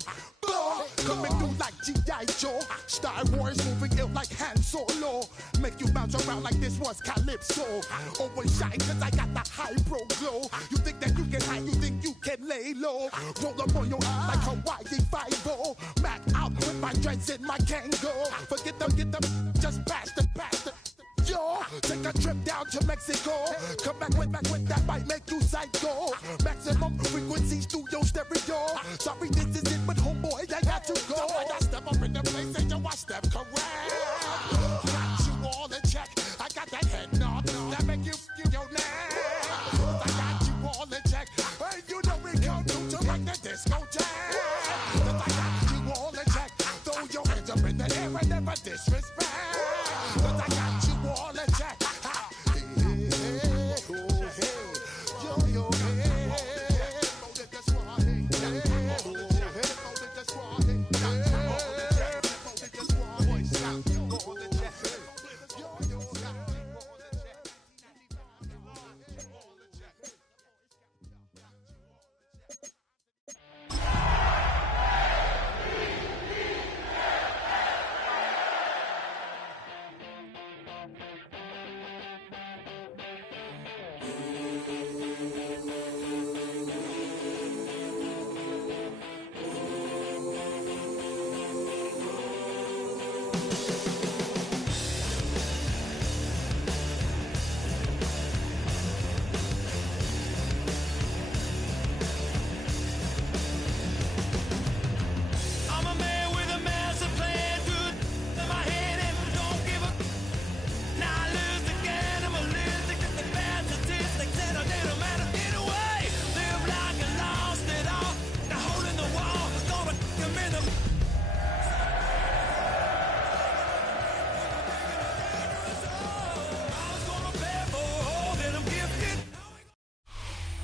Solo. Coming through like G.I. Joe. Star Wars moving ill like Han Solo. Make you bounce around like this was Calypso. Always shine cause I got the high pro glow. You think that you can hide, you think you can lay low. Roll up on your eye like Hawaii 5-0. Mac out with my dreads in my Kango. Forget them, get them, just pass the. Yo, take a trip down to Mexico. Come back with that might make you psycho. Maximum frequency studio stereo. Sorry, this is it, but homeboy, I got to go. So I got step up in the place and yo, I step correct. Got you all in check. I got that head nod that make you your neck. I got you all in check. Hey, you know we come through to like the discotheque. I got you all in check. Throw your hands up in the air and never disrespect. I got you all in check.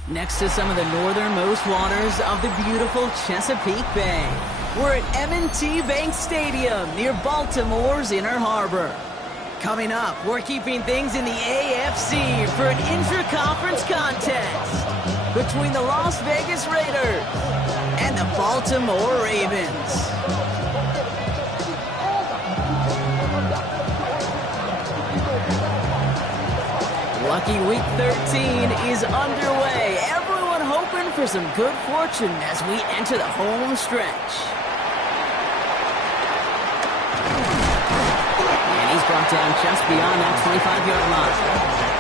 Next to some of the northernmost waters of the beautiful Chesapeake Bay, we're at M&T Bank Stadium near Baltimore's Inner Harbor. Coming up, we're keeping things in the AFC for an intra-conference contest between the Las Vegas Raiders and the Baltimore Ravens. Lucky Week 13 is underway. Everyone hoping for some good fortune as we enter the home stretch. And he's brought down just beyond that 25-yard line.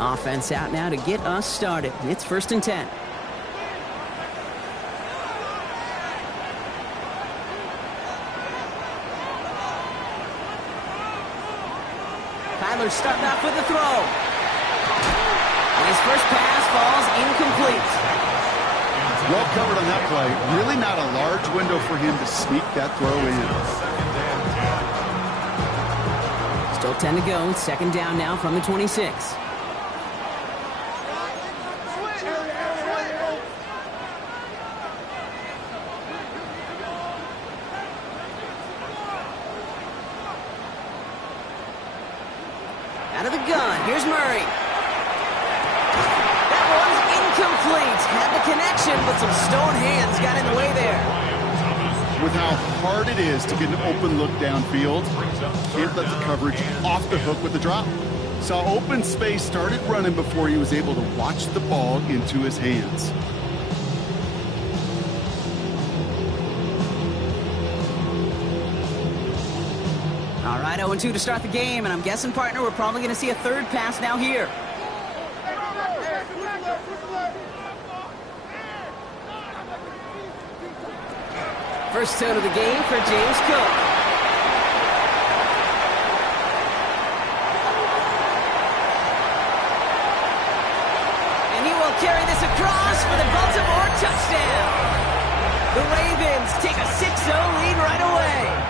Offense out now to get us started. It's 1st and 10. Kyler's starting off with the throw. And his first pass falls incomplete. Well covered on that play. Really not a large window for him to sneak that throw in. Still 10 to go. 2nd down now from the 26. Out of the gun, here's Murray. That one's incomplete. Had the connection, but some stone hands got in the way there. With how hard it is to get an open look downfield, can't let the coverage off the hook with the drop. Saw open space, started running before he was able to watch the ball into his hands. All right, 0-2 to start the game, and I'm guessing, partner, we're probably going to see a third pass now here. First toe to the game for James Cook. And he will carry this across for the Baltimore touchdown. The Ravens take a 6-0 lead right away.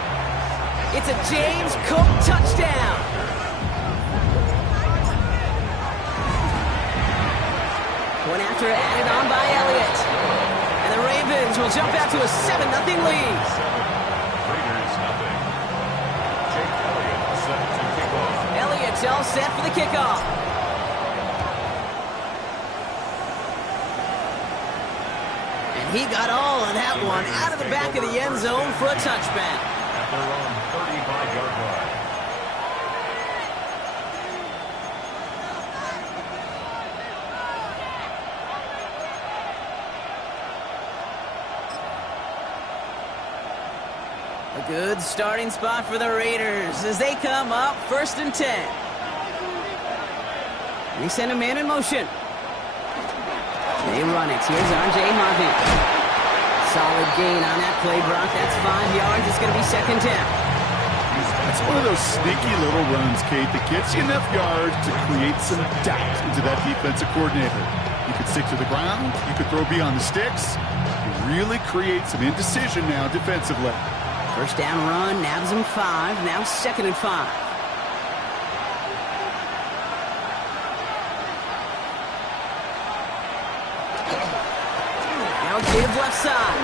It's a James Cook touchdown. Point after added on by Elliott. And the Ravens Raiders will jump out to a 7-0 lead. Elliott's all set for the kickoff. And he got all of that one out of the back of the end zone for a touchback. At their own 35-yard line. A good starting spot for the Raiders as they come up 1st and 10. They send a man in motion. They run it. Here's R.J. Martin. Solid gain on that play, Brock. That's 5 yards. It's going to be 2nd down. That's one of those sneaky little runs, Kate, that gets you enough yards to create some doubt into that defensive coordinator. You could stick to the ground. You could throw beyond the sticks. You really create some indecision now defensively. 1st down run, nabs him 5. Now 2nd and 5. Now give left side.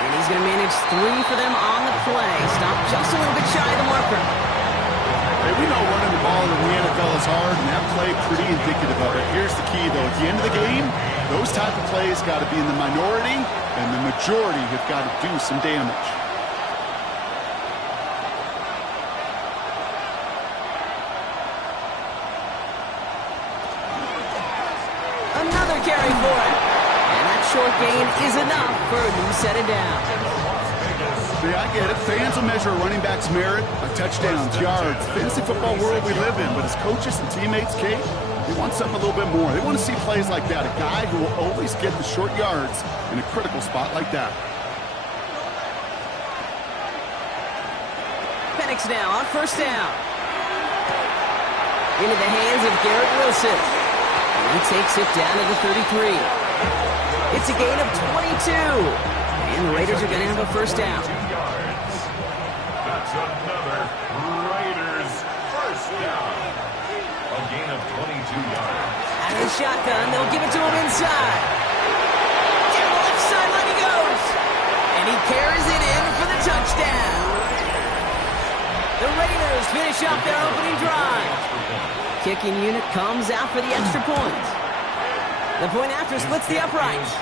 And he's going to manage 3 for them on the play. Stop just a little bit shy of the marker. Hey, we know running the ball in the NFL is hard, and that play pretty indicative of it. Here's the key, though. At the end of the game, those type of plays got to be in the minority, and the majority have got to do some damage. Another carry for it. And that short gain is enough for a new set of downs. Yeah, I get it. Fans will measure a running back's merit by touchdowns, yards, fantasy football world we live in. But as coaches and teammates, Kate, they want something a little bit more. They want to see plays like that. A guy who will always get the short yards in a critical spot like that. Penix now on 1st down. Into the hands of Garrett Wilson. And he takes it down to the 33. It's a gain of 22. And the Raiders are going to have a 1st down. That's another Raiders 1st down. A gain of 22 yards. Out of the shotgun, they'll give it to him inside. Down the left sideline he goes. And he carries it in for the touchdown. The Raiders finish up their opening drive. Kicking unit comes out for the extra point. The point after splits the uprights.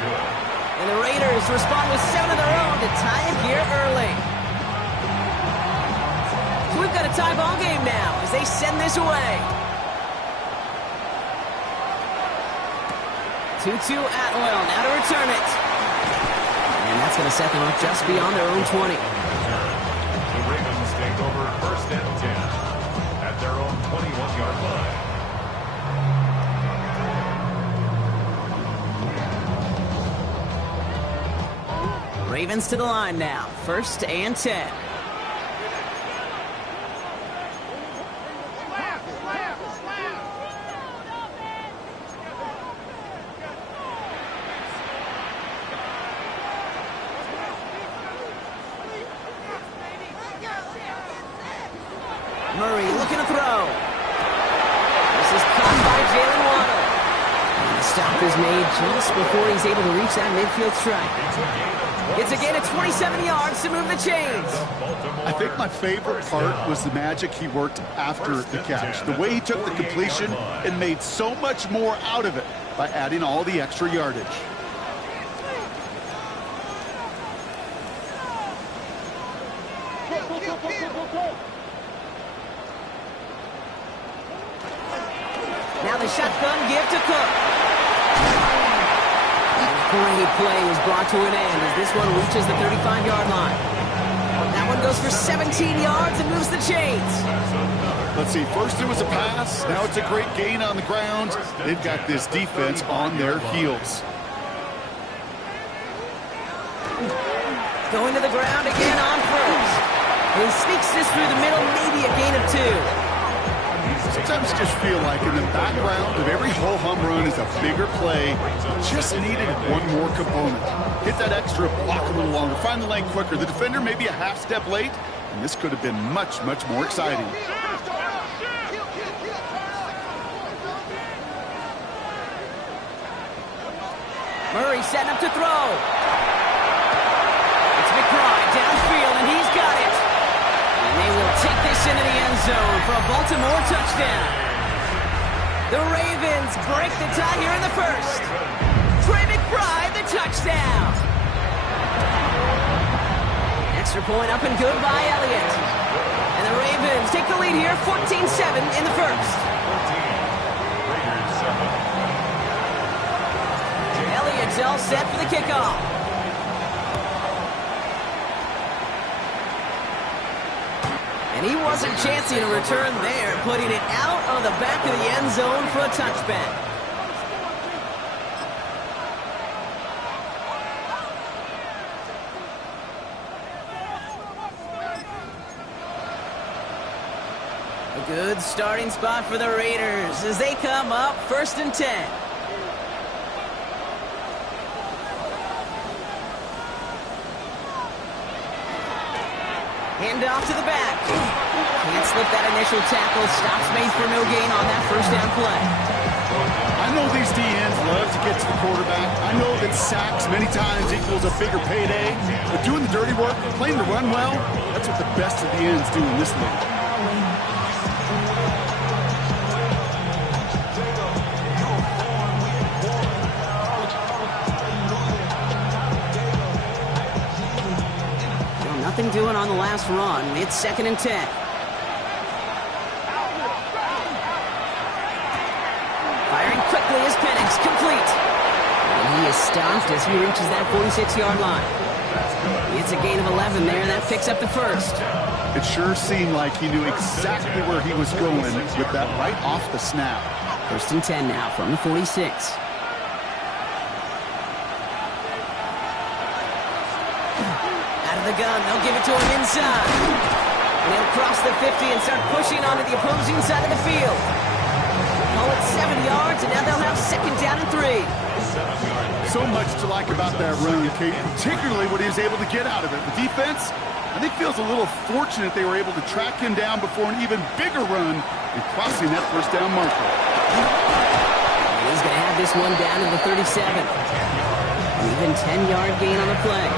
And the Raiders respond with 7 of their own to tie it here early. So we've got a tie ball game now as they send this away. 2-2 Atwell now to return it. And that's going to set them up just beyond their own 20. The Ravens take over 1st and 10 at their own 21-yard line. Ravens to the line now. 1st and 10. Murray looking to throw. This is caught by Jalen Waddle. And the stop is made just before he's able to reach that midfield strike. It's a gain of 27 yards to move the chains. I think my favorite part was the magic he worked after the catch. The way he took the completion and made so much more out of it by adding all the extra yardage. Now the shotgun give to Cook. Great play was brought to an end as this one reaches the 35-yard line. That one goes for 17 yards and moves the chains. Let's see, first it was a pass, now it's a great gain on the ground. They've got this defense on their heels. Going to the ground again on 1st. He sneaks this through the middle, maybe a gain of 2. Sometimes you just feel like in the background of every ho-hum run is a bigger play. Just needed one more component. Hit that extra, block a little longer, find the lane quicker. The defender may be a half step late, and this could have been much, much more exciting. Murray setting up to throw. downfield, and he's got it. And they will take this into the end zone for a Baltimore touchdown. The Ravens break the tie here in the first. Trey McBride, the touchdown. Extra point up and good by Elliott. And the Ravens take the lead here, 14-7 in the first. Elliott's all set for the kickoff. And he wasn't chancing a return there, putting it out of the back of the end zone for a touchback. A good starting spot for the Raiders as they come up 1st and 10. Hand off to the back. Can't slip that initial tackle. Stops made for no gain on that first down play. I know these DNs love to get to the quarterback. I know that sacks many times equals a bigger payday. But doing the dirty work, playing the run well, that's what the best of the ends do in this league. Nothing doing on the last run. It's 2nd and 10. Firing quickly is Penix, complete. And he is stopped as he reaches that 46-yard line. It's a gain of 11 there. That picks up the first. It sure seemed like he knew exactly where he was going with that right off the snap. 1st and 10 now from the 46. The gun, they'll give it to him inside. And he'll cross the 50 and start pushing onto the opposing side of the field. Call it 7 yards, and now they'll have 2nd down and 3. So much to like about that run, Kate, particularly what he was able to get out of it. The defense, I think, feels a little fortunate they were able to track him down before an even bigger run and crossing that first down marker. And he's going to have this one down to the 37. An even 10-yard gain on the play.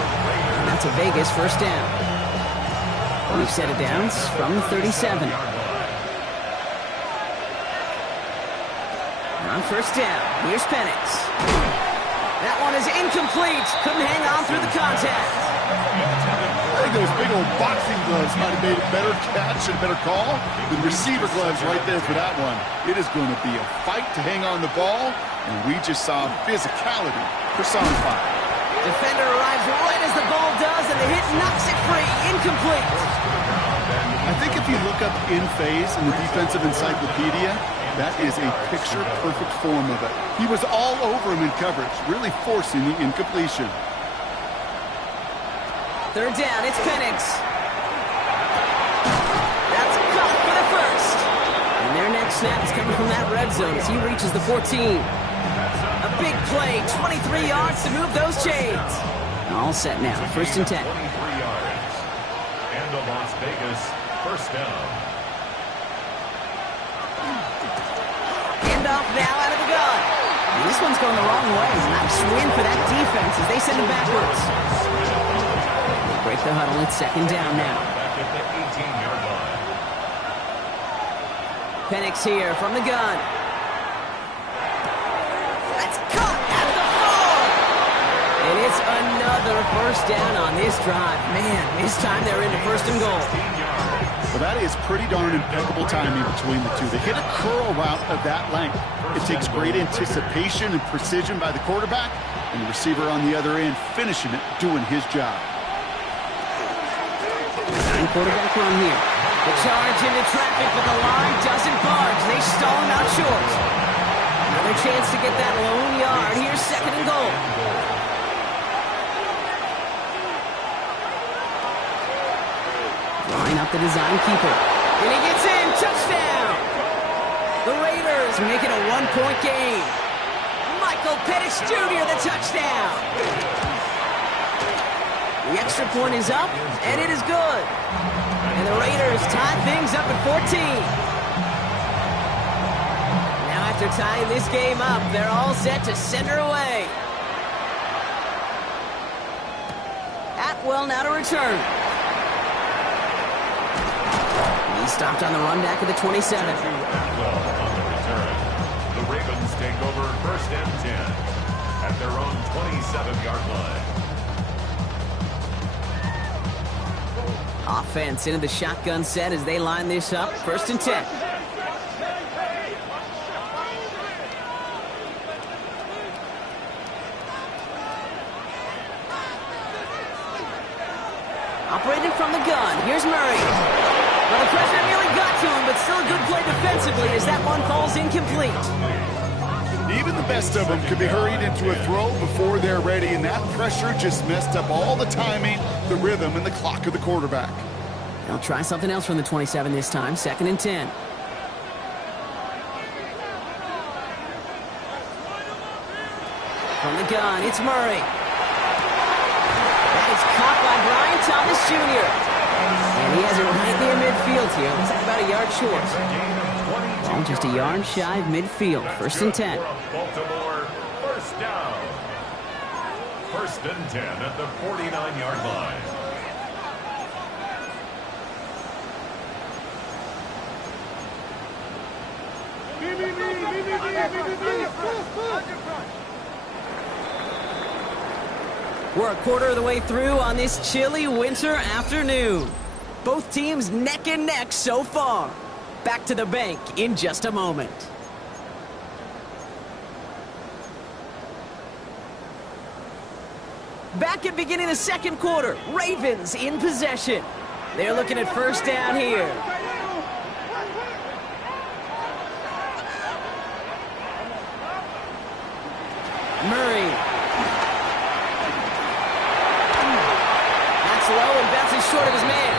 That's a Vegas first down. We've set it downs from the 37. On first down, here's Penix. That one is incomplete. Couldn't hang on through the contact. I think those big old boxing gloves might have made a better catch and a better call than receiver gloves right there for that one. It is going to be a fight to hang on the ball, and we just saw physicality personified. Defender arrives right as the ball does, and the hit knocks it free. Incomplete. I think if you look up in phase in the defensive encyclopedia, that is a picture-perfect form of it. He was all over him in coverage, really forcing the incompletion. 3rd down, it's Penix. That's caught for the first. And their next snap is coming from that red zone as he reaches the 14. A big play, 23 yards to move those chains. All set now, 1st and 10. 23 yards. And the Las Vegas first down. Handoff now out of the gun. And this one's going the wrong way. Nice win for that defense as they send it backwards. They break the huddle. It's 2nd down now. Back at the 18-yard line. Penix here from the gun. That's caught at the 4. And it's another first down on this drive. Man, this time they're into 1st and goal. Well, that is pretty darn impeccable timing between the two. They hit a curl route of that length. It takes great anticipation and precision by the quarterback, and the receiver on the other end finishing it, doing his job. Design quarterback run here. The charge into traffic, but the line doesn't budge. They stall him out short. Another chance to get that lone yard. Here's 2nd and goal. Line up the design keeper. And he gets in. Touchdown. The Raiders make it a 1-point game. Michael Penix Jr. the touchdown. The extra point is up, and it is good. And the Raiders tie things up at 14. Now after tying this game up, they're all set to send her away. At Atwell now to return. He stopped on the run back at the 27. Atwell on the return. The Ravens take over 1st and 10 at their own 27-yard line. Offense into the shotgun set as they line this up. 1st and 10. Operating from the gun. Here's Murray. Well, the pressure nearly got to him, but still a good play defensively as that one falls incomplete. Even the best of them could be hurried into a throw before they're ready, and that pressure just messed up all the timing, the rhythm, and the clock of the quarterback. They'll try something else from the 27 this time. 2nd and 10. From the gun, it's Murray. That is caught by Brian Thomas Jr. And he has it right near midfield here. Looks like about a yard short. Ball just a yard shy of midfield. 1st and 10. Baltimore, 1st down. 1st and 10 at the 49-yard line. We're a quarter of the way through on this chilly winter afternoon. Both teams neck and neck so far. Back to the bank in just a moment. Back at beginning of the 2nd quarter, Ravens in possession. They're looking at 1st down here. Murray. That's low and bounces short of his man.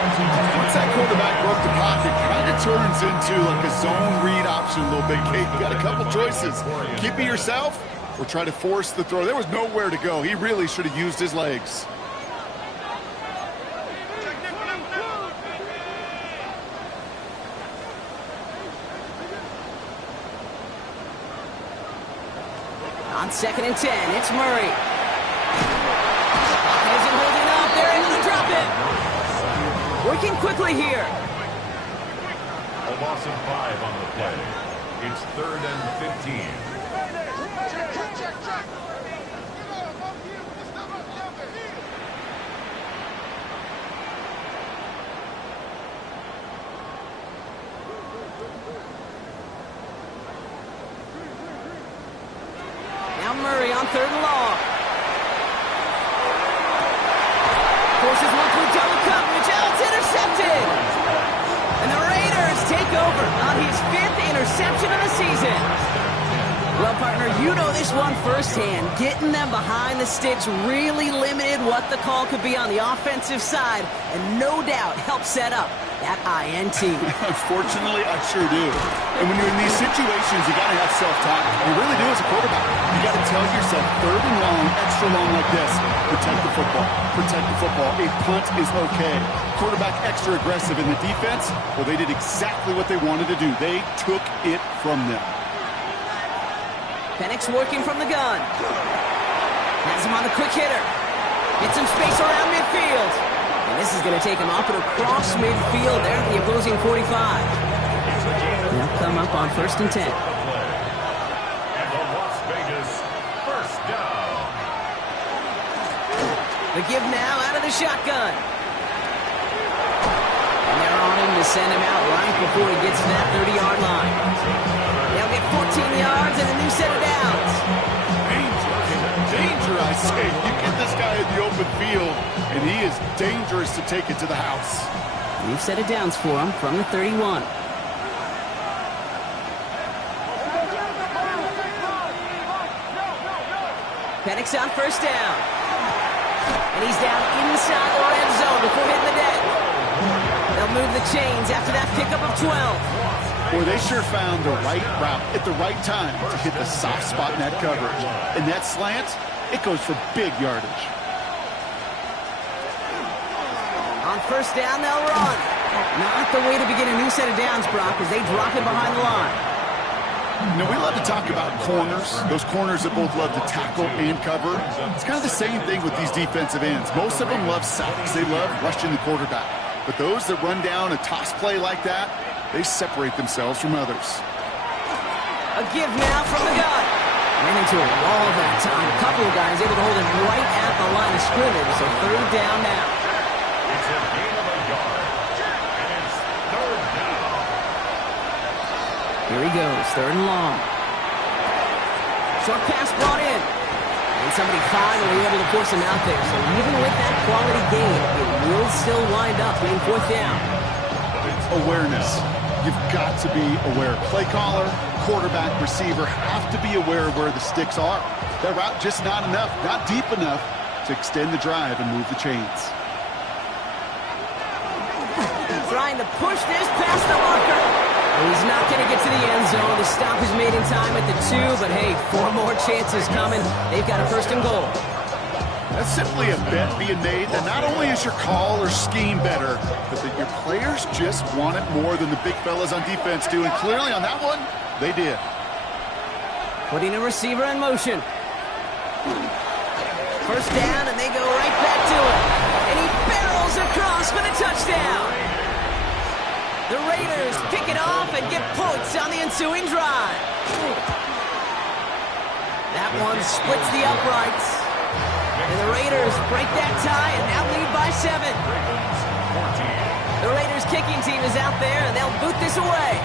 Once that quarterback broke the pocket, kind of turns into like a zone read option a little bit. Kate, you got a couple choices. Keep it yourself or try to force the throw. There was nowhere to go. He really should have used his legs. On 2nd and 10, it's Murray. Pocket isn't holding up. They're able to drop it. Working quickly here. A loss of 5 on the play. It's 3rd and 15. Now Murray on 3rd and long. Forces one through double coverage. Oh, it's intercepted. And the Raiders take over on his 5th interception of the season. Well, partner, you know this one firsthand. Getting them behind the sticks really limited what the call could be on the offensive side, and no doubt helped set up that INT. Unfortunately, I sure do. And when you're in these situations, you got to have self-talk. You really do as a quarterback. You got to tell yourself 3rd and long, extra long like this. Protect the football. Protect the football. A punt is okay. Quarterback extra aggressive in the defense. Well, they did exactly what they wanted to do. They took it from them. Penix working from the gun. Has him on the quick hitter. Gets some space around midfield. And this is going to take him up and across midfield there at the opposing 45. They'll come up on 1st and 10. And the Las Vegas 1st down. The give now out of the shotgun. And they're on him to send him out right before he gets to that 30-yard line. They'll get 14 yards and a new set of downs. Danger, I say. You get this guy in the open field, and he is dangerous to take it to the house. New set of downs for him from the 31. Penix on 1st down. And he's down inside the red zone before hitting the deck. They'll move the chains after that pickup of 12. Boy, they sure found the right route at the right time to hit the soft spot in that coverage. And that slant, it goes for big yardage. On 1st down, they'll run. Not the way to begin a new set of downs, Brock, as they drop it behind the line. You know, we love to talk about corners, those corners that both love to tackle and cover. It's kind of the same thing with these defensive ends. Most of them love sacks. They love rushing the quarterback. But those that run down a toss play like that, they separate themselves from others. A give now from the gun. Ran into a wall that time. A couple of guys able to hold him right at the line of scrimmage. So third down now. It's a gain of a yard. And it's third down. Here he goes, third and long. Short pass brought in. And somebody finally able to force him out there. So even with that quality gain, it will still wind up being fourth down. Awareness. You've got to be aware. Play caller, quarterback, receiver have to be aware of where the sticks are. That route just not enough, not deep enough to extend the drive and move the chains. Trying to push this past the marker. He's not going to get to the end zone. The stop is made in time at the 2, but hey, 4 more chances coming. They've got a first and goal. That's simply a bet being made that not only is your call or scheme better, but that your players just want it more than the big fellas on defense do. And clearly on that one, they did. Putting a receiver in motion. First down, and they go right back to it. And he barrels across for the touchdown. The Raiders pick it off and get points on the ensuing drive. That one splits the uprights. And the Raiders break that tie and now lead by 7. The Raiders kicking team is out there and they'll boot this away.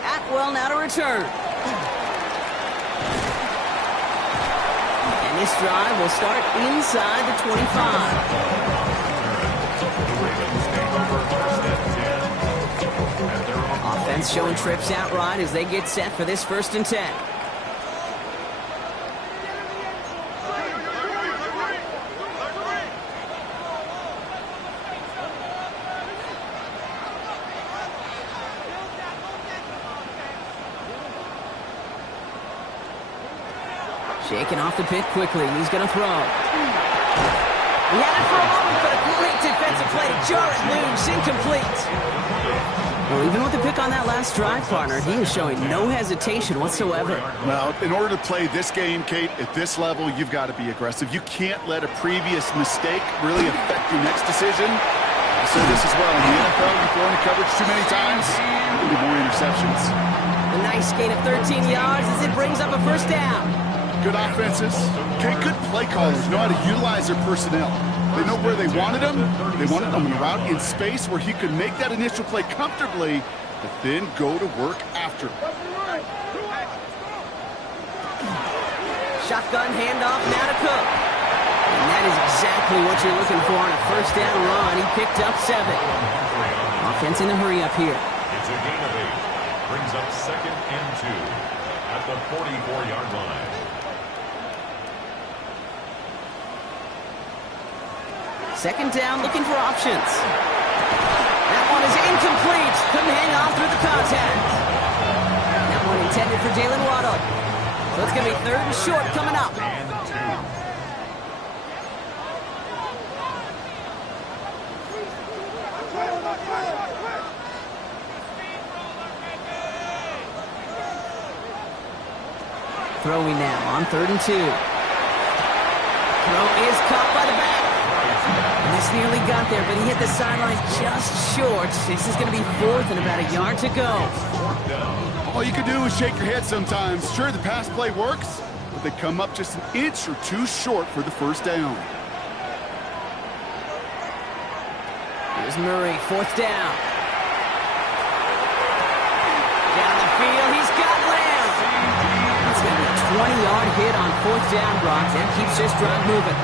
Atwell now to return. And this drive will start inside the 25. Offense showing trips out right as they get set for this 1st and 10. Shaking off the pit quickly. He's going to throw. He had it for a moment, but a great defensive play to jar it loose. Incomplete. Well, even with the pick on that last drive, partner, he is showing no hesitation whatsoever. Well, in order to play this game, Kate, at this level, you've got to be aggressive. You can't let a previous mistake really affect your next decision. I said this as well. In the NFL, you throw into coverage too many times, there'll be more interceptions. A nice gain of 13 yards as it brings up a first down. Good offenses. Okay, good play callers know how to utilize their personnel. They know where they wanted them. They wanted them in a route in space where he could make that initial play comfortably, but then go to work after. Shotgun handoff now to Cook. And that is exactly what you're looking for on a first down run. He picked up 7. Offense in a hurry up here. It's a gain of 8. Brings up 2nd and 2 at the 44-yard line. Second down, looking for options. That one is incomplete. Couldn't hang on through the contact. That one intended for Jalen Waddle. So it's going to be 3rd and short coming up. Throwing now on 3rd and 2. Throw is caught by the back. And this nearly got there, but he hit the sideline just short. This is going to be 4th and about a yard to go. All you can do is shake your head sometimes. Sure, the pass play works, but they come up just an inch or 2 short for the first down. Here's Murray, 4th down. Down the field, he's got Lamb. It's going to be a 20-yard hit on 4th down, Brock. That keeps this drive moving.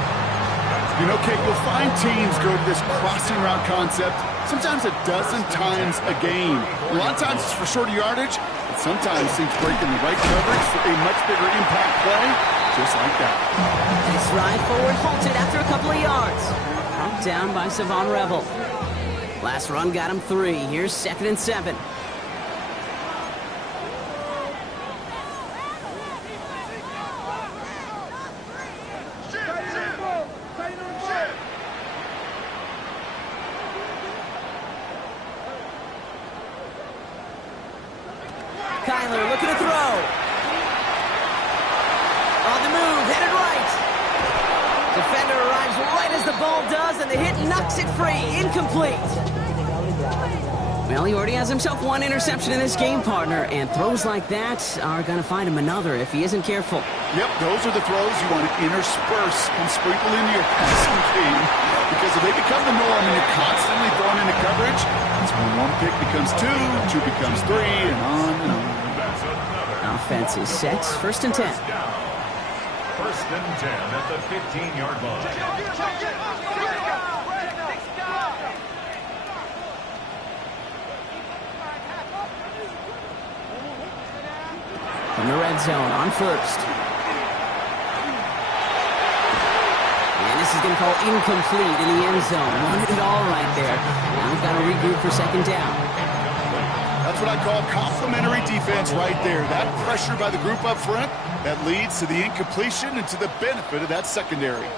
You know, Kate, you'll find teams go to this crossing route concept sometimes a dozen times a game. A lot of times it's for shorter yardage, but sometimes things break in the right coverage for a much bigger impact play, just like that. Nice ride forward, halted after a couple of yards. Brought down by Savon Revel. Last run got him 3. Here's 2nd and 7. fires right as the ball does, and the hit knocks it free. Incomplete. Well, he already has himself one interception in this game, partner, and throws like that are going to find him another if he isn't careful. Yep, those are the throws you want to intersperse and sprinkle into your passing game, because if they become the norm and you're constantly throwing into coverage, that's when one pick becomes two, two becomes three, and on and on. Offense is set. First and 10. First and 10 at the 15-yard line. In the red zone on first. And this is going to call incomplete in the end zone. Wanted it all right there. Now we've got to regroup for second down. That's what I call complimentary defense right there. That pressure by the group up front, that leads to the incompletion and to the benefit of that secondary.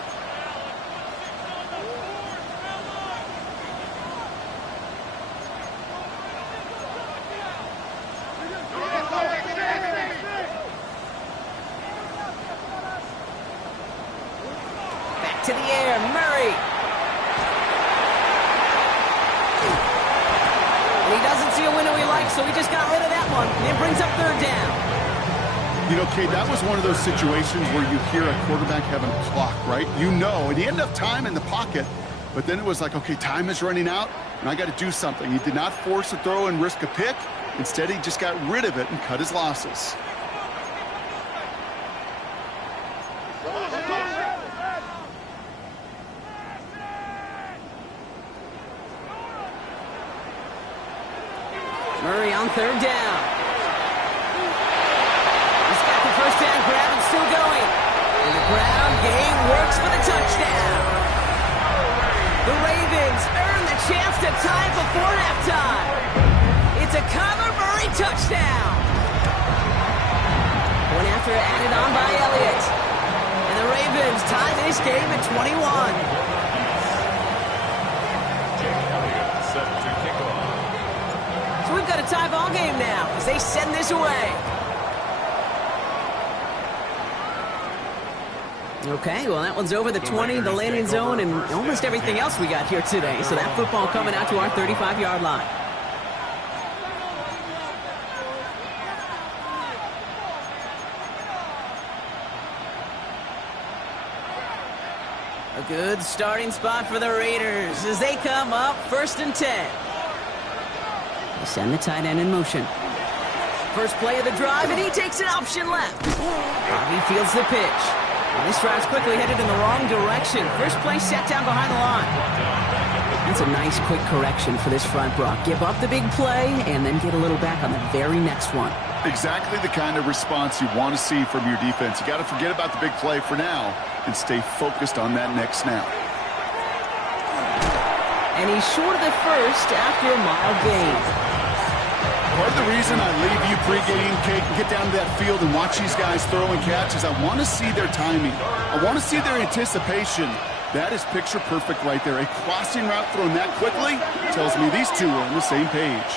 To the air, Murray. And he doesn't see a window he likes, so he just got rid of that one. And it brings up third down. You know, Kate, that was one of those situations where you hear a quarterback having a clock, right? You know, and he had enough time in the pocket, but then it was like, okay, time is running out, and I got to do something. He did not force a throw and risk a pick. Instead, he just got rid of it and cut his losses. Murray on third down. He's got the first down grab and still going. And the ground game works for the touchdown. The Ravens earn the chance to tie before halftime. It's a Kyler Murray touchdown. One after added on by Elliott. And the Ravens tie this game at 21. So we've got a tie ball game now as they send this away. Okay, well, that one's over the 20, the landing zone, and almost everything else we got here today. So that football coming out to our 35-yard line. A good starting spot for the Raiders as they come up first and 10. They send the tight end in motion. First play of the drive, and he takes an option left. Harvey fields the pitch. And this drive's quickly headed in the wrong direction. First play set down behind the line. That's a nice quick correction for this front, Brock. Give up the big play and then get a little back on the very next one. Exactly the kind of response you want to see from your defense. You got to forget about the big play for now and stay focused on that next snap. And he's short of the first after a mild gain. Part of the reason I leave you pregame, Kate, and get down to that field and watch these guys throw and catch is I want to see their timing. I want to see their anticipation. That is picture perfect right there. A crossing route thrown that quickly tells me these two are on the same page.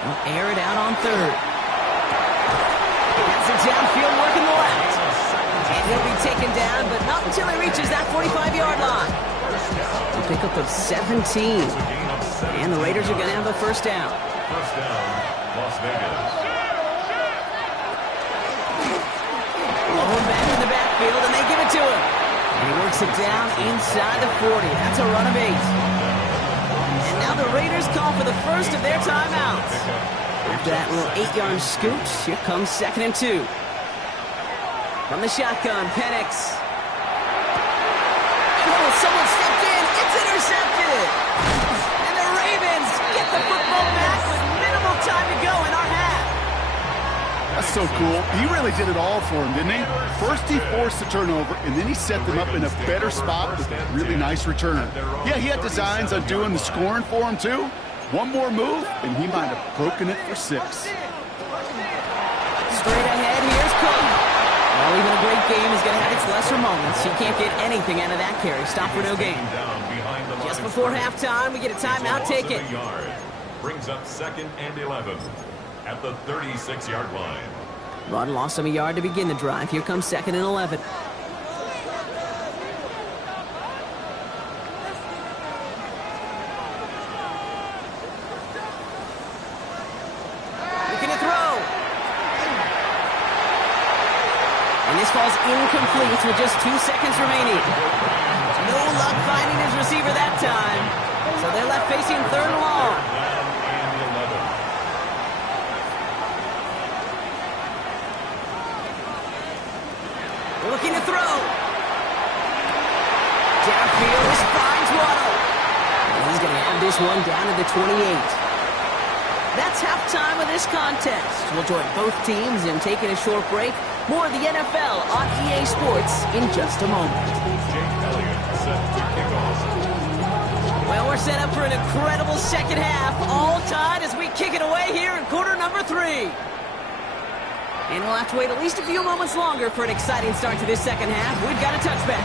They'll air it out on third. Gets it downfield, working the left. And he'll be taken down, but not until he reaches that 45-yard line. A pickup of 17. And the Raiders are going to have the first down. First down, Las Vegas. Lone back in the backfield, and they give it to him. And he works it down inside the 40. That's a run of 8. And now the Raiders call for the first of their timeouts. After that little 8-yard scoot, here comes 2nd and 2. From the shotgun, Penix. Oh, someone stepped in. It's intercepted. And the Ravens get the football back with minimal time to go in our half. That's so cool. He really did it all for him, didn't he? First he forced the turnover, and then he set them up in a better spot with a really nice return. Yeah, he had designs on doing the scoring for him, too. One more move, and he might have broken it for 6. Straight ahead, here's Cook. Well, even a great game is going to have its lesser moments. He can't get anything out of that carry. Stop for no gain. Just before halftime, we get a timeout. Take it. Brings up 2nd and 11 at the 36-yard line. But lost him a yard to begin the drive. Here comes 2nd and 11. Looking to throw. And this falls incomplete with just 2 seconds remaining. No luck finding his receiver that time. So they're left facing 3rd and long. Looking to throw. Downfield, this finds Waddle. And he's going to have this one down to the 28. That's halftime of this contest. We'll join both teams in taking a short break. More of the NFL on EA Sports in just a moment. Jake Elliott set to kick off. Well, we're set up for an incredible second half. All tied as we kick it away here in quarter number 3. And we'll have to wait at least a few moments longer for an exciting start to this second half. We've got a touchback.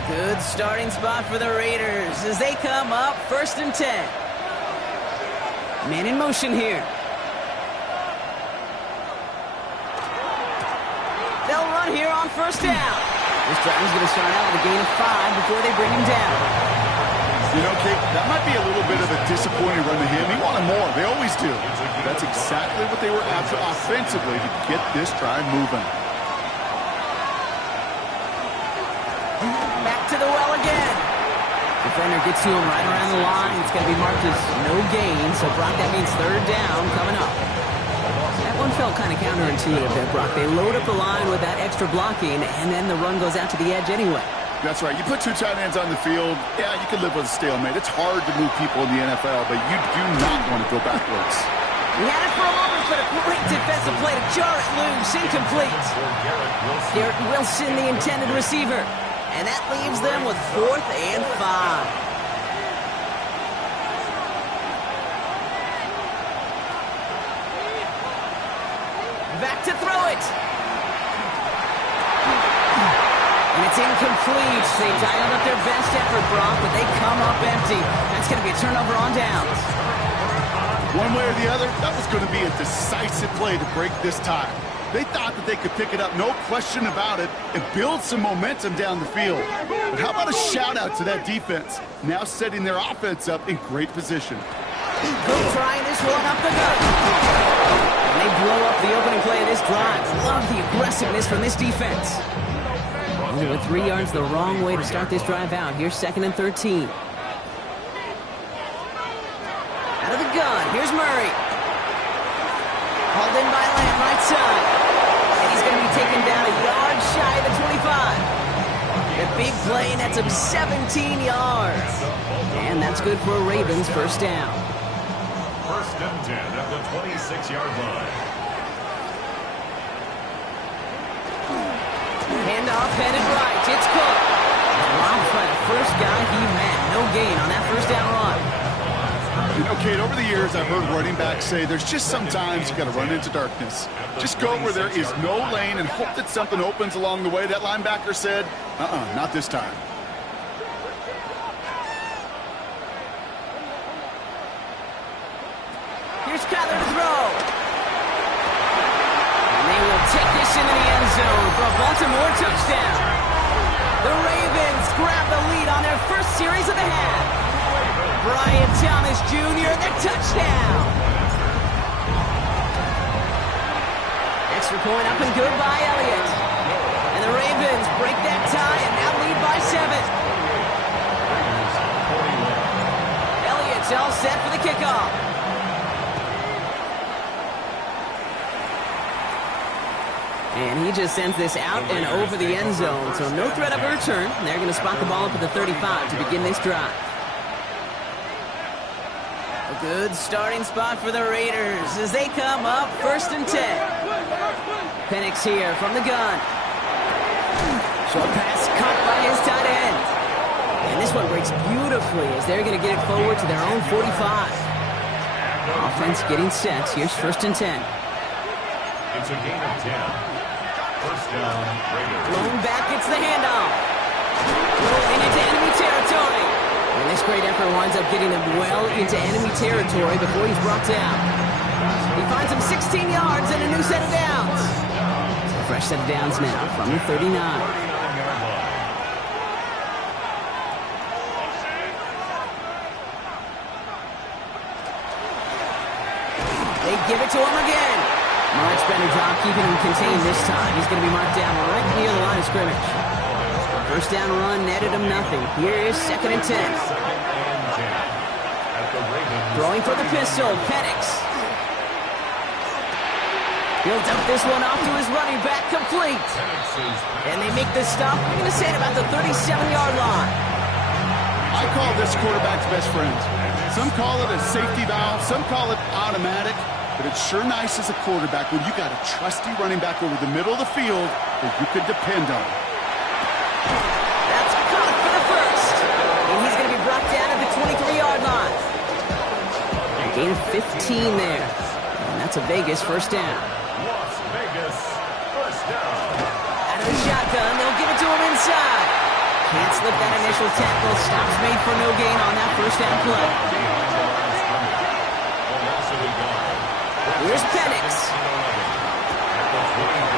A good starting spot for the Raiders as they come up 1st and 10. Man in motion here. They'll run here on 1st down. This drive is going to start out with a gain of 5 before they bring him down. You know, Kate, that might be a little bit of a disappointing run to him. He wanted more. They always do. That's exactly what they were after offensively to get this drive moving. Back to the well again. Defender gets to him right around the line. It's going to be marked as no gain. So, Brock, that means 3rd down coming up. That one felt kind of counterintuitive there, Brock. They load up the line with that extra blocking, and then the run goes out to the edge anyway. That's right. You put 2 tight ends on the field, yeah, you can live with a stalemate. It's hard to move people in the NFL, but you do not want to go backwards. He had it for a moment, but a great defensive play to jar it loose. Incomplete. Garrett Wilson, the intended receiver. And that leaves them with 4th and 5. Back to throw it. And it's incomplete. They dialed up their best effort, Brock, but they come up empty. That's going to be a turnover on downs. One way or the other, that was going to be a decisive play to break this tie. They thought that they could pick it up, no question about it, and build some momentum down the field. But how about a shout-out to that defense, now setting their offense up in great position. Good trying this one up the gut. And they blow up the opening play of this drive. Love the aggressiveness from this defense. Only with 3 yards the wrong way to start this drive out. Here's 2nd and 13. Out of the gun, here's Murray. Hauled in by Lamb, right side. And he's going to be taken down a yard shy of the 25. The big play nets him 17 yards. And that's good for a Ravens 1st down. 1st and 10 at the 26-yard line. Handoff headed right. It's Cook. Blocked by the first guy he met. No gain on that 1st down run. You know, Kate, over the years, I've heard running backs say there's just sometimes you got to run into darkness. Just go where there is no lane and hope that something opens along the way. That linebacker said, not this time. Here's Kyler to throw. And they will take this into the end zone for a Baltimore touchdown. The Ravens grab the lead on their first series of the half. Brian Thomas Jr., the touchdown. Extra point up and good by Elliott. And the Ravens break that tie and now lead by 7. Elliott's all set for the kickoff. And he just sends this out and over the end zone. So no threat of a return. They're going to spot the ball up at the 35 to begin this drive. A good starting spot for the Raiders as they come up 1st and 10. Penix here from the gun. Short pass caught by his tight end. And this one breaks beautifully as they're going to get it forward to their own 45. Offense getting set. Here's 1st and 10. It's a gain of 10. 1st down, Raiders. Blown back, it's the handoff. Rolling into enemy territory. And this great effort winds up getting them well into enemy territory before he's brought down. He finds him 16 yards and a new set of downs. A fresh set of downs now from the 39. They give it to him again. Much better job keeping him contained this time. He's going to be marked down right near the line of scrimmage. First down run netted him nothing. Here is 2nd and 10. Throwing for the pistol, Penix. He'll dump this one off to his running back, complete. And they make the stop, I'm going to say, at about the 37-yard line. I call this quarterback's best friend. Some call it a safety valve, some call it automatic, but it's sure nice as a quarterback when you got a trusty running back over the middle of the field that you can depend on. That's caught for the first. And he's going to be brought down at the 23-yard line. Gain of 15 there. And that's a Vegas first down. Las Vegas first down. Out of the shotgun, they'll give it to him inside. Can't slip that initial tackle. Stops made for no gain on that first down play. Here's Penix.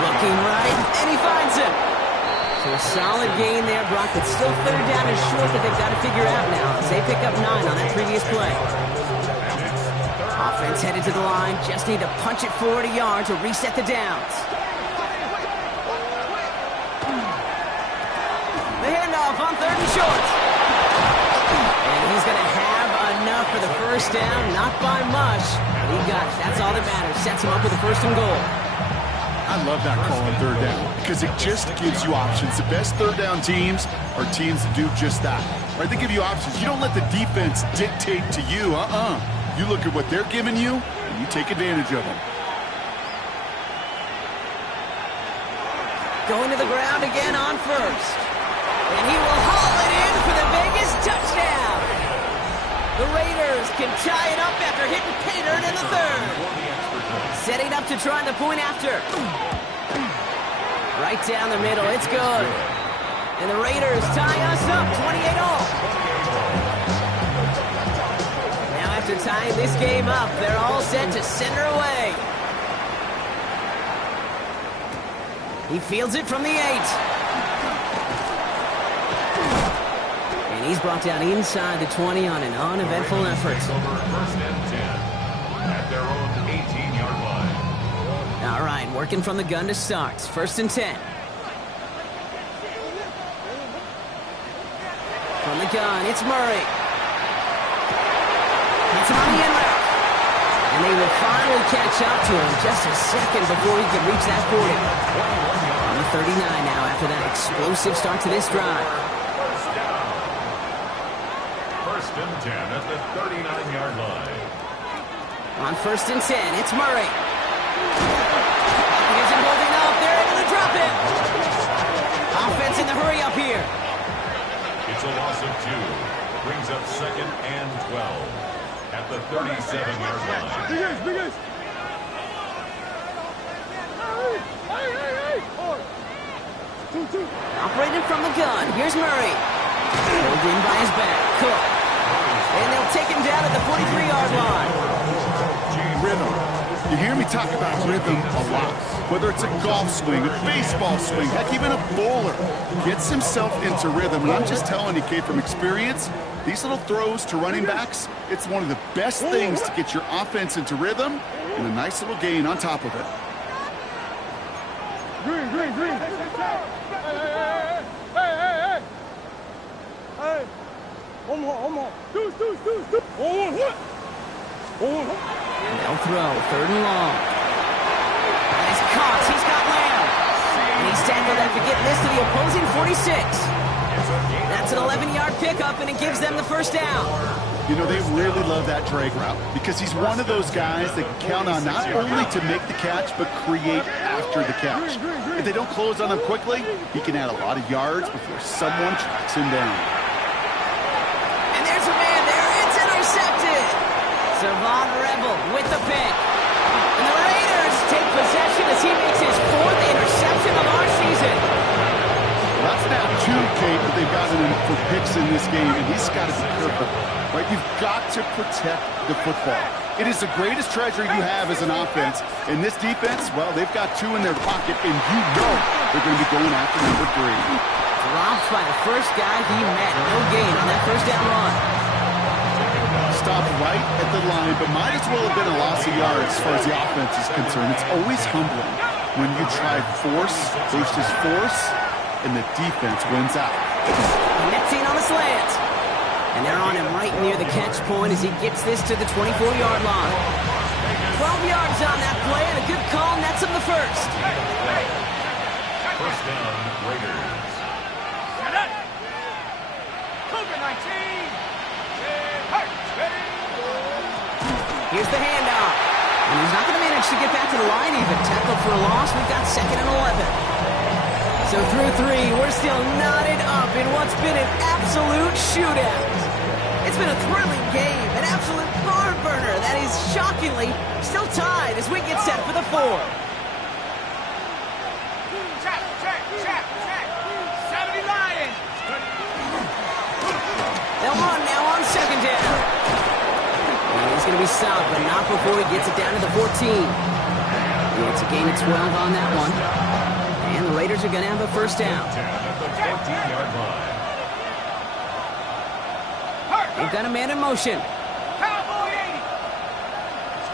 Looking right, and he finds him. So a solid gain there, Brock, but still 3rd down and short that they've got to figure out now as they pick up 9 on that previous play. Offense headed to the line, just need to punch it forward a yard to reset the downs. The handoff on 3rd and short. And he's going to have enough for the first down, not by much, but he got it. That's all that matters. Sets him up with a 1st and goal. I love that call on 3rd down because it just gives you options. The best 3rd down teams are teams that do just that. Right? They give you options. You don't let the defense dictate to you. You look at what they're giving you, and you take advantage of them. Going to the ground again on 1st. And he will haul it in for the Vegas touchdown. The Raiders can tie it up after hitting Payton in the 3rd. Setting up to try the point after. Right down the middle, it's good. And the Raiders tie us up, 28-all. Now after tying this game up, they're all set to send her away. He fields it from the 8. And he's brought down inside the 20 on an uneventful effort. Over 1st and 10 at their own 18-yard line. All right, working from the gun to start. 1st and 10. From the gun, it's Murray. That's him on the end route. And they will finally catch up to him just a second before he can reach that 40. On the 39 now after that explosive start to this drive. First and 10 at the 39-yard line. On 1st and 10, it's Murray. He isn't holding up. They're able to drop it. Offense in the hurry up here. It's a loss of 2. Brings up 2nd and 12 at the 37-yard line. Operated from the gun. Here's Murray. Pulled in by his back. Cook. And they'll take him down at the 43-yard line. Rhythm. You hear me talk about rhythm a lot. Whether it's a golf swing, a baseball swing, heck, even a bowler gets himself into rhythm. And I'm just telling you, Kate, from experience, these little throws to running backs, it's one of the best things to get your offense into rhythm and a nice little gain on top of it. Green. Hey. One more. Deuce. And they'll throw. 3rd and long. And he's caught. He's got Lamb. And he's tackled after getting this to the opposing 46. That's an 11-yard pickup, and it gives them the first down. You know, they really love that drag route because he's one of those guys that can count on not only to make the catch, but create after the catch. If they don't close on him quickly, he can add a lot of yards before someone tracks him down. And there's a man there. It's intercepted. Savon Rebel with the pick. And the Raiders take possession as he makes his 4th interception of our season. That's now 2, Kate, that they've gotten for for picks in this game, and he's got to be careful. Right? You've got to protect the football. It is the greatest treasure you have as an offense. In this defense, well, they've got 2 in their pocket, and you know they're going to be going after number 3. Dropped by the first guy he met. No gain on that first down run. Stopped right at the line, but might as well have been a loss of yards as far as the offense is concerned. It's always humbling when you try force versus force, and the defense wins out. Connecting on the slant. And they're on him right near the catch point as he gets this to the 24-yard line. 12 yards on that play, and a good call nets him the first. First down, Raiders. Here's the handoff. And he's not going to manage to get back to the line even. Tackled for a loss. We've got 2nd and 11. So through 3, we're still knotted up in what's been an absolute shootout. It's been a thrilling game, an absolute barn burner that is shockingly still tied as we get set for the 4th. Check. 70 Lions. They'll run now on 2nd down. And he's going to be stopped, but not before he gets it down to the 14. Yeah, it's a gain of 12 on that one. And the Raiders are going to have a first down. At the 14-yard line. They've got a man in motion. Cowboy 80.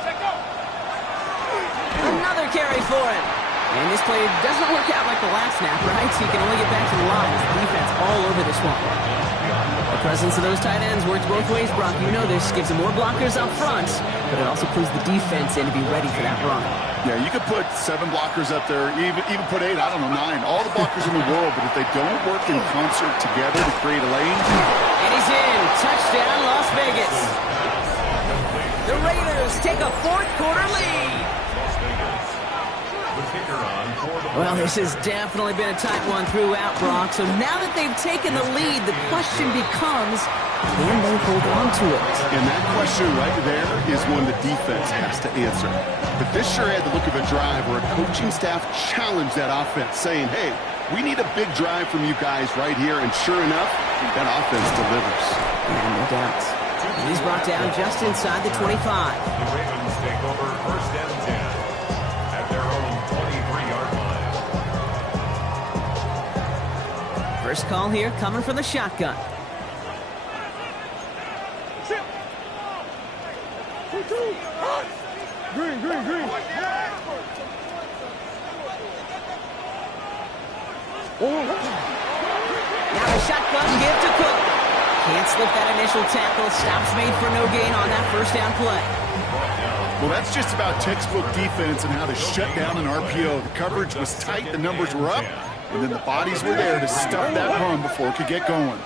Check out. Another carry for him. And this play doesn't work out like the last snap, right? So he can only get back to the line. The defense all over this one. The presence of those tight ends works both ways, Brock. You know this. Gives them more blockers up front, but it also clues the defense in to be ready for that run. Yeah, you could put 7 blockers up there, even put 8, I don't know, 9. All the blockers in the world, but if they don't work in concert together to create a lane. And he's in. Touchdown, Las Vegas. The Raiders take a 4th quarter lead. Las Vegas. The kicker on for the Well, this has definitely been a tight one throughout, Brock. So now that they've taken the lead, the question becomes, can they hold on to it? And that question right there is one the defense has to answer. But this sure had the look of a drive where a coaching staff challenged that offense, saying, hey, we need a big drive from you guys right here. And sure enough, that offense delivers. Yeah, no doubt. And he's brought down just inside the 25. The Ravens take over first and 10 at their own 23-yard line. First call here coming from the shotgun. Green. Now the shotgun give to Cook. Can't slip that initial tackle. Stops made for no gain on that first down play. Well, that's just about textbook defense and how to shut down an RPO. The coverage was tight, the numbers were up, and then the bodies were there to stop that run before it could get going.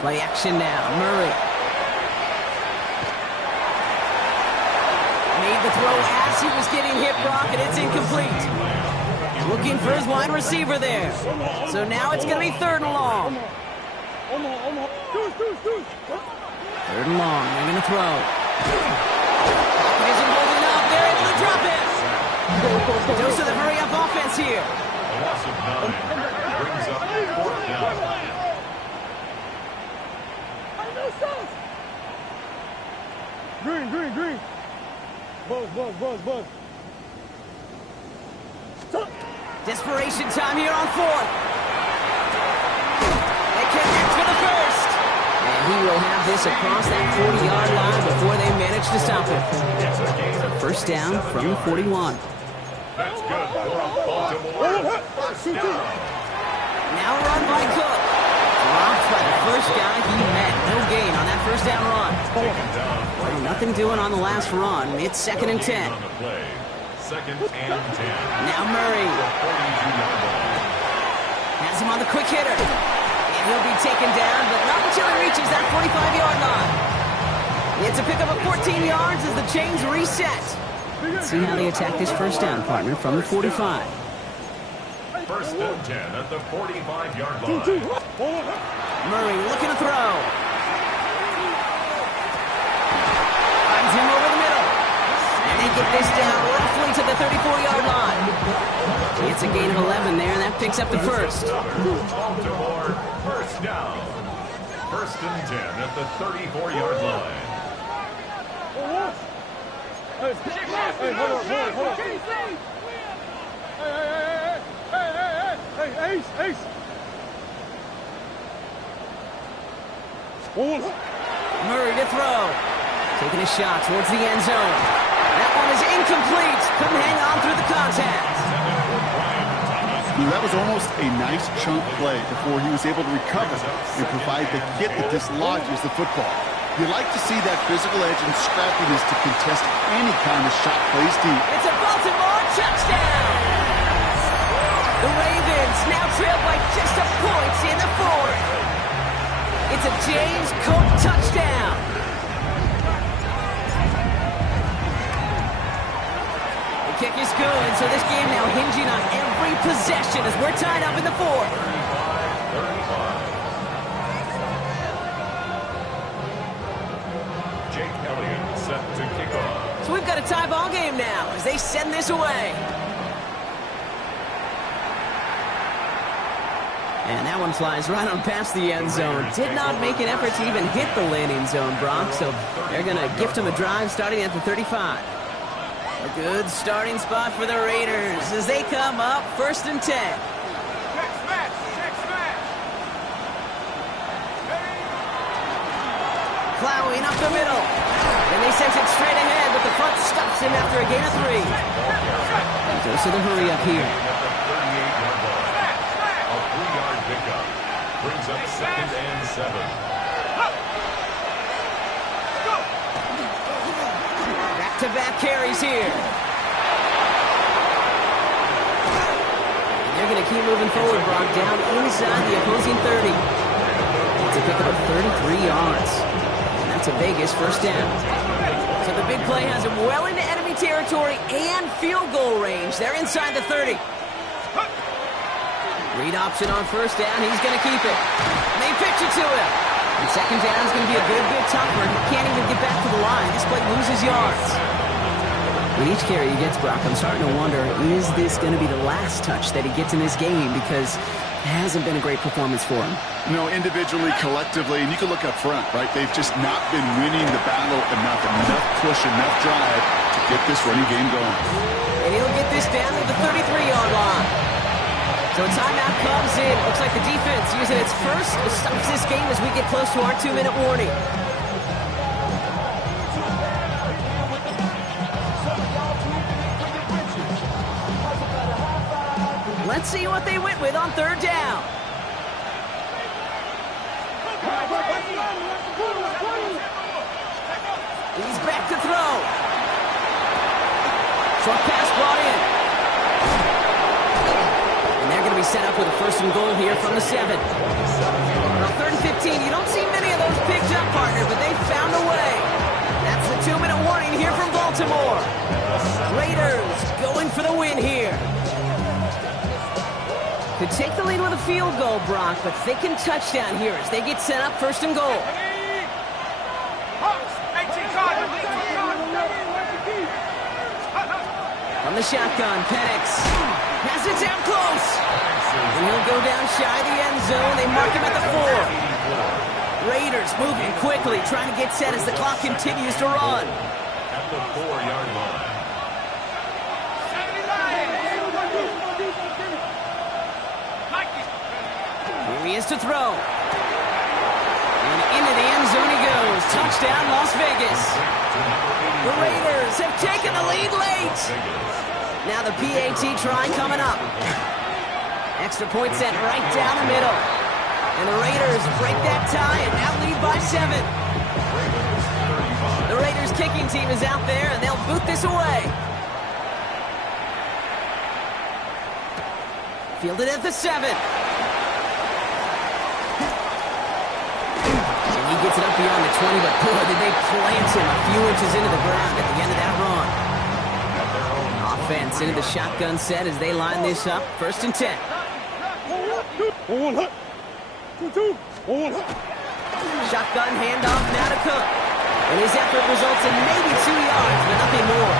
Play action now. Murray. Made the throw as he was getting hit, Brock, and it's incomplete. Looking for his wide receiver there. So now it's going to be 3rd and long. 3rd and long. They're going to throw. Pocket isn't holding up. They're able to drop it. Dose of the hurry-up offense here. A loss of 9 brings up 4th down. Green. Buzz. Desperation time here on 4th. They connect for the first. And he will have this across that 40-yard line before they manage to stop it. So first down from the 41. That's good for Baltimore. First down. Now run by Cook. Dropped by the first guy he met. No gain on that first down run. Well, nothing doing on the last run. It's 2nd and 10. On the play. 2nd and 10. Now Murray. Has him on the quick hitter. And he'll be taken down, but not until he reaches that 45-yard line. It's a pickup of 14 yards as the chains reset. Let's see how they attack this first down, partner, from the 45. First and 10 at the 45-yard line. Murray looking to throw. Finds him over the middle. And they get this down roughly to the 34-yard line. It's a gain of 11 there, and that picks up the first. Baltimore, first down. First and 10 at the 34-yard line. Hey, hold on. Hey, Ace. Murray to throw. Taking a shot towards the end zone. That one is incomplete. Couldn't hang on through the contact. That was almost a nice chunk play before he was able to recover and provide the hit that dislodges the football. You like to see that physical edge and scrappiness to contest any kind of shot plays deep. It's a Baltimore touchdown. The Ravens now trail by just a point in the fourth. It's a James Cook touchdown. The kick is good, so this game now hinging on every possession as we're tied up in the fourth. 35. Jake Elliott set to kick off. So we've got a tie ball game now as they send this away. And that one flies right on past the end zone. Did not make an effort to even hit the landing zone, Brock. So they're going to gift him a drive starting at the 35. A good starting spot for the Raiders as they come up first and 10. Check smash. Plowing up the middle. And they sent it straight ahead, but the front stops him after a gain of 3. Goes to the hurry up here. Pickup brings up second and 7. Back-to-back carries here. They're going to keep moving forward, Brock, down inside the opposing 30. It's a pickup of 33 yards. And that's a Vegas first down. So the big play has him well into enemy territory and field goal range. They're inside the 30. Read option on first down. He's going to keep it. And they pitch it to him. And second down is going to be a good bit tougher. He can't even get back to the line. This play loses yards. With each carry he gets, Brock, I'm starting to wonder, is this going to be the last touch that he gets in this game? Because it hasn't been a great performance for him. No, individually, collectively, and you can look up front, right? They've just not been winning the battle enough push, enough drive to get this running game going. And he'll get this down to the 33-yard line. So a timeout comes in. Looks like the defense using its first stops this game as we get close to our 2-minute warning. Let's see what they went with on third down. He's back to throw. Short pass brought in. Set up with a first and goal here from the 7. Well, third and 15, you don't see many of those picked up, partner, but they found a way. That's the 2-minute warning here from Baltimore. Raiders going for the win here. Could take the lead with a field goal, Brock, but they can touchdown here as they get set up first and goal. From the shotgun, Penix has it down close. And he'll go down shy of the end zone. They mark him at the 4. Raiders moving quickly, trying to get set as the clock continues to run. At the 4-yard line. Here he is to throw. And into the end zone he goes. Touchdown, Las Vegas. The Raiders have taken the lead late. Now the PAT try coming up. Extra point set right down the middle. And the Raiders break that tie and now lead by 7. The Raiders kicking team is out there and they'll boot this away. Fielded at the 7. And he gets it up beyond the 20, but boy, did they plant him a few inches into the ground at the end of that run. Offense into the shotgun set as they line this up. First and 10. Shotgun handoff now to Cook. And his effort results in maybe 2 yards, but nothing more.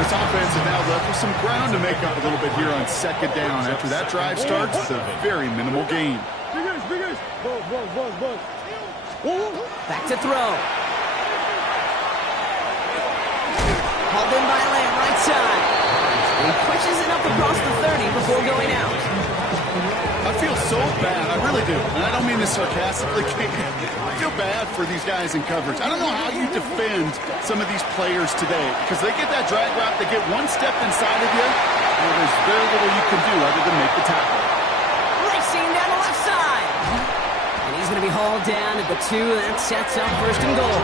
This offense is now left with some ground to make up a little bit here on second down. After that drive starts, it's a very minimal gain. Big ace. Buzz. Back to throw. Hauled in by Lamb, right side. He pushes it up across the 30 before going out. I feel so bad. I really do. And I don't mean this sarcastically. I feel bad for these guys in coverage. I don't know how you defend some of these players today because they get that drag route, they get one step inside of you, and there's very little you can do other than make the tackle. Racing down the left side. And he's going to be hauled down at the 2. That sets up first and goal.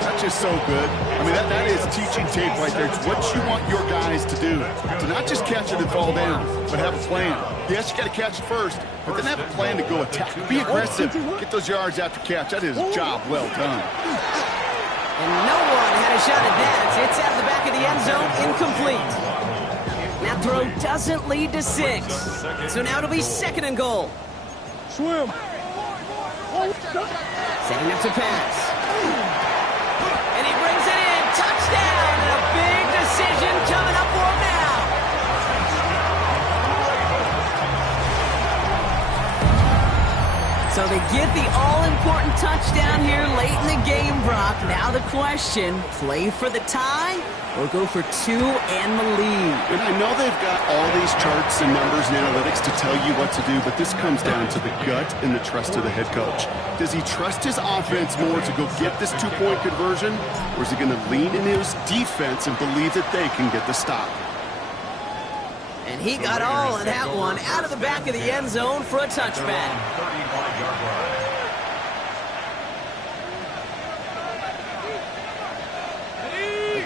That's just so good. I mean, that is teaching tape right there. It's what you want your guys to do. To not just catch it and fall down, but have a plan. Yes, you got to catch it first, but then have a plan to go attack. Be aggressive. Get those yards after catch. That is a job well done. And no one had a shot at that. It's out of the back of the end zone, incomplete. That throw doesn't lead to 6. So now it'll be second and goal. Swim. Setting up to pass. And he brings it in. Touchdown! And a big decision coming up for him now. So they get the all-important touchdown here late in the game, Brock. Now the question, play for the tie or go for 2 and the lead? And I know they've got all these charts and numbers and analytics to tell you what to do, but this comes down to the gut and the trust of the head coach. Does he trust his offense more to go get this 2-point conversion, or is he going to lean into his defense and believe that they can get the stop? And he got all of that one out of the back of the end zone for a touchback. 35-yard line.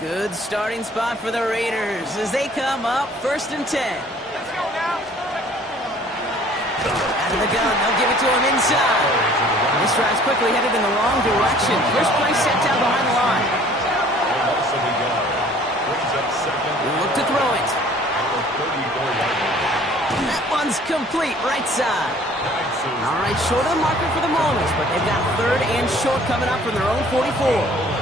Good starting spot for the Raiders as they come up first and 10. Out of the gun, they'll give it to him inside. This drive's quickly headed in the wrong direction. First play set down behind the line. We'll look to throw it. That one's complete, right side. All right, short of the marker for the moment, but they've got third and short coming up from their own 44.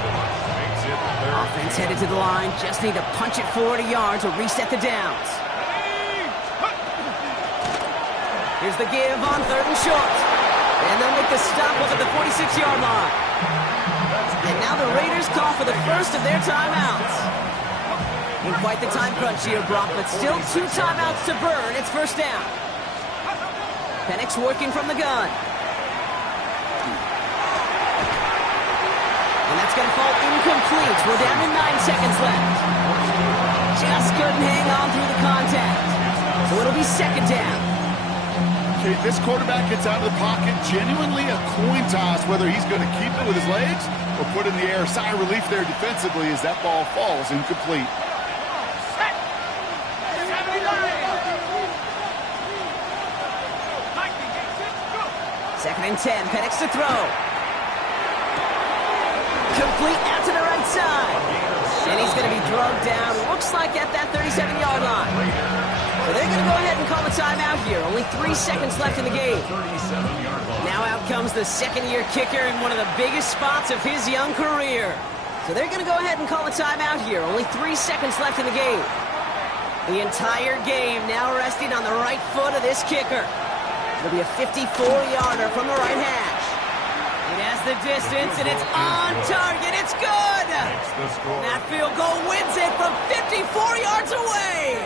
Offense headed to the line, just need to punch it 40 yards or reset the downs. Here's the give on third and short. And they'll make the stop up at the 46-yard line. And now the Raiders call for the first of their timeouts. In quite the time crunch here, Brock, but still 2 timeouts to burn. It's first down. Penix working from the gun. And that's going to fall incomplete. We're down to 9 seconds left. Just couldn't hang on through the contact. So it'll be second down. Okay, this quarterback gets out of the pocket, genuinely a coin toss, whether he's going to keep it with his legs or put it in the air. Sigh of relief there defensively as that ball falls incomplete. Second and 10, Penix to throw. Complete out to the right side. And he's going to be drugged down, looks like at that 37-yard line. So they're going to go ahead and call a timeout here. Only 3 seconds left in the game. Now out comes the second-year kicker in one of the biggest spots of his young career. So they're going to go ahead and call a timeout here. Only 3 seconds left in the game. The entire game now resting on the right foot of this kicker. It'll be a 54-yarder from the right hash. It has the distance, and it's on target. It's good! That field goal wins it from 54 yards away!